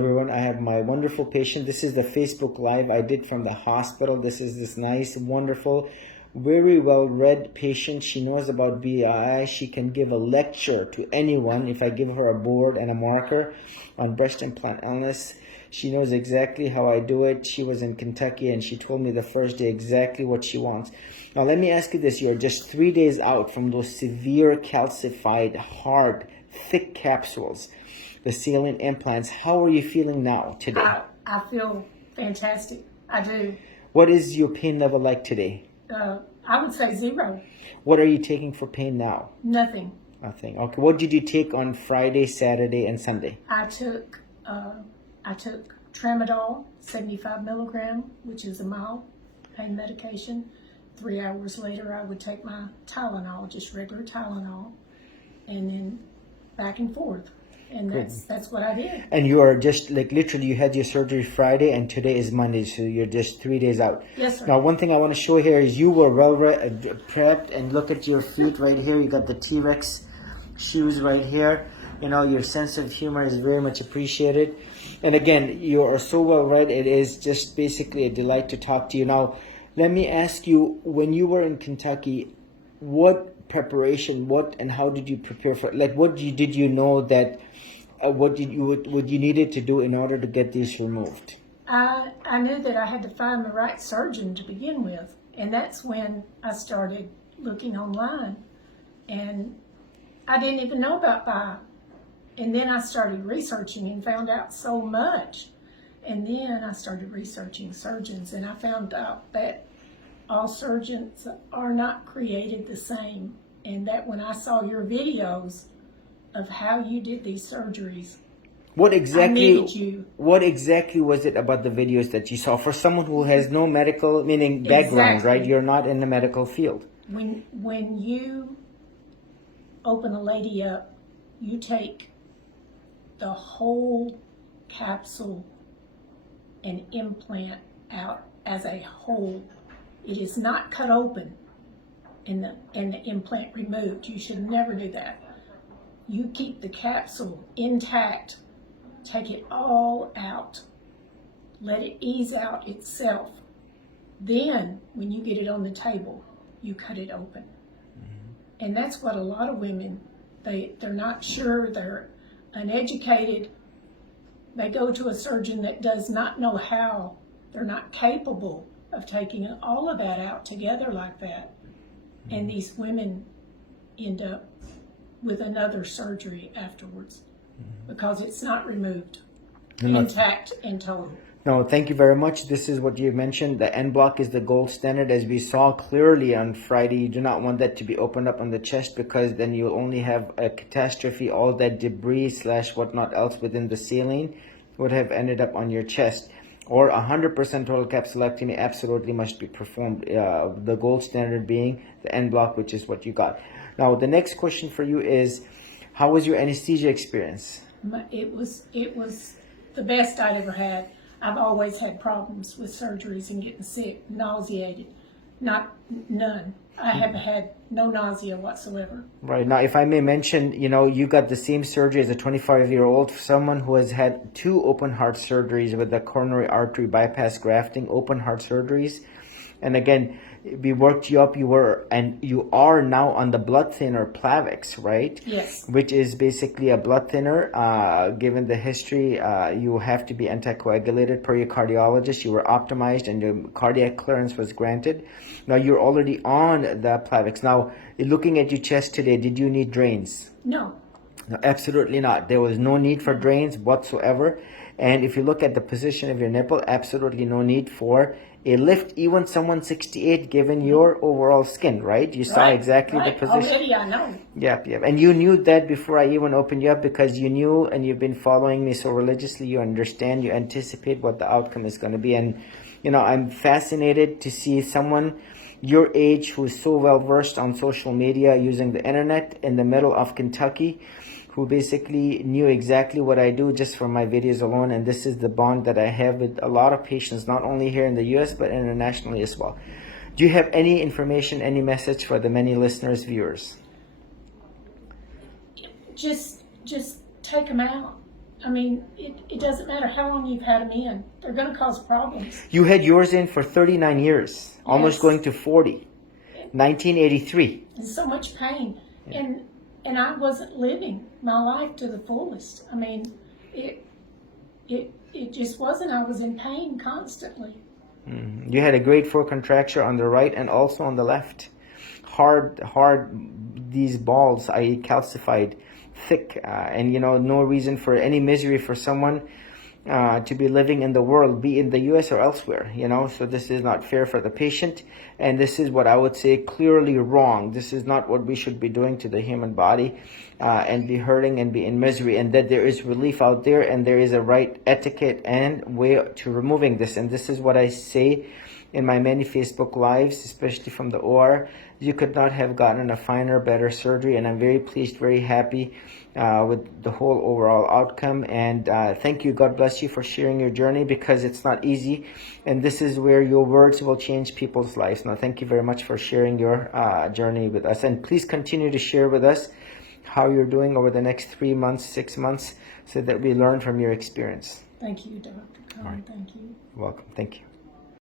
Everyone, I have my wonderful patient. This is the Facebook Live I did from the hospital. This is this nice, wonderful, very well read patient. She knows about BI. She can give a lecture to anyone if I give her a board and a marker on breast implant illness. She knows exactly how I do it. She was in Kentucky and she told me the first day exactly what she wants. Now let me ask you this. You're just 3 days out from those severe calcified, hard, thick capsules, the saline implants. How are you feeling now today? I feel fantastic. I do. What is your pain level like today? I would say 0. What are you taking for pain now? Nothing. Nothing. Okay. What did you take on Friday, Saturday, and Sunday? I took tramadol, 75 milligram, which is a mild pain medication. 3 hours later, I would take my Tylenol, just regular Tylenol, and then back and forth. And that's what I did. And you are just like literally, you had your surgery Friday and today is Monday, so you're just 3 days out. Yes, sir. Now, one thing I want to show here is you were well prepped, and look at your feet right here. You got the T-Rex shoes right here. You know, your sense of humor is very much appreciated. And again, you are so well read. It is just basically a delight to talk to you. Now, let me ask you, when you were in Kentucky, what preparation, what and how did you prepare for it? Like, did you know that what you needed to do in order to get these removed? I knew that I had to find the right surgeon to begin with, and that's when I started looking online, and I didn't even know about BI. And then I started researching and found out so much. And then I started researching surgeons, and I found out that all surgeons are not created the same, and that when I saw your videos of how you did these surgeries, what exactly was it about the videos that you saw for someone who has no medical background? Exactly. Right? You're not in the medical field. When you open a lady up, you take the whole capsule and implant out as a whole. It is not cut open and the implant removed. You should never do that. You keep the capsule intact, take it all out, let it ease out itself. Then, when you get it on the table, you cut it open. Mm-hmm. And that's what a lot of women, they're not sure, they're uneducated. They go to a surgeon that does not know how. They're not capable of taking all of that out together like that. Mm-hmm. And these women end up with another surgery afterwards, because it's not removed, intact and total. No, thank you very much. This is what you mentioned. The end block is the gold standard. As we saw clearly on Friday, you do not want that to be opened up on the chest, because then you'll only have a catastrophe. All that debris / whatnot else within the saline would have ended up on your chest. Or 100% total capsulectomy absolutely must be performed. The gold standard being the end block, which is what you got. Now, the next question for you is, how was your anesthesia experience? It was the best I'd ever had. I've always had problems with surgeries and getting sick, nauseated. None. I have had no nausea whatsoever. Right. Now, if I may mention, you got the same surgery as a 25-year-old, someone who has had 2 open heart surgeries with the coronary artery bypass grafting, open heart surgeries. And again, we worked you up. You are now on the blood thinner PLAVIX, right? Yes. Which is basically a blood thinner. Given the history, you have to be anticoagulated per your cardiologist. You were optimized and your cardiac clearance was granted. Now you're already on the PLAVIX. Now, looking at your chest today, did you need drains? No. No, absolutely not. There was no need for drains whatsoever. And if you look at the position of your nipple, absolutely no need for a lift, even someone 68, given your overall skin, right? You saw exactly the position. Already I know. Yep. And you knew that before I even opened you up, because you knew and you've been following me so religiously. You understand, you anticipate what the outcome is going to be. And, I'm fascinated to see someone your age who is so well versed on social media, using the internet, in the middle of Kentucky, who basically knew exactly what I do just from my videos alone. And this is the bond that I have with a lot of patients, not only here in the US, but internationally as well. Do you have any information, any message for the many listeners, viewers? Just take them out. I mean, it doesn't matter how long you've had them in. They're going to cause problems. You had yours in for 39 years, almost Yes. going to 40. 1983. And so much pain. And I wasn't living my life to the fullest. I mean, it just wasn't. I was in pain constantly. You had a grade 4 contracture on the right and also on the left. Hard, these balls, i.e. calcified, thick, and no reason for any misery for someone to be living in the world, be in the US or elsewhere, so this is not fair for the patient, and this is what I would say clearly wrong. This is not what we should be doing to the human body, and be hurting and be in misery, and that there is relief out there, and there is a right etiquette and way to removing this. And this is what I say in my many Facebook lives, especially from the OR. You could not have gotten a finer, better surgery, and I'm very pleased, very happy with the whole overall outcome. And thank you, God bless you for sharing your journey, because it's not easy, and this is where your words will change people's lives. Now, thank you very much for sharing your journey with us, and please continue to share with us how you're doing over the next 3 months, 6 months, so that we learn from your experience. Thank you, Dr. Khan. Right. Thank you. Welcome. Thank you.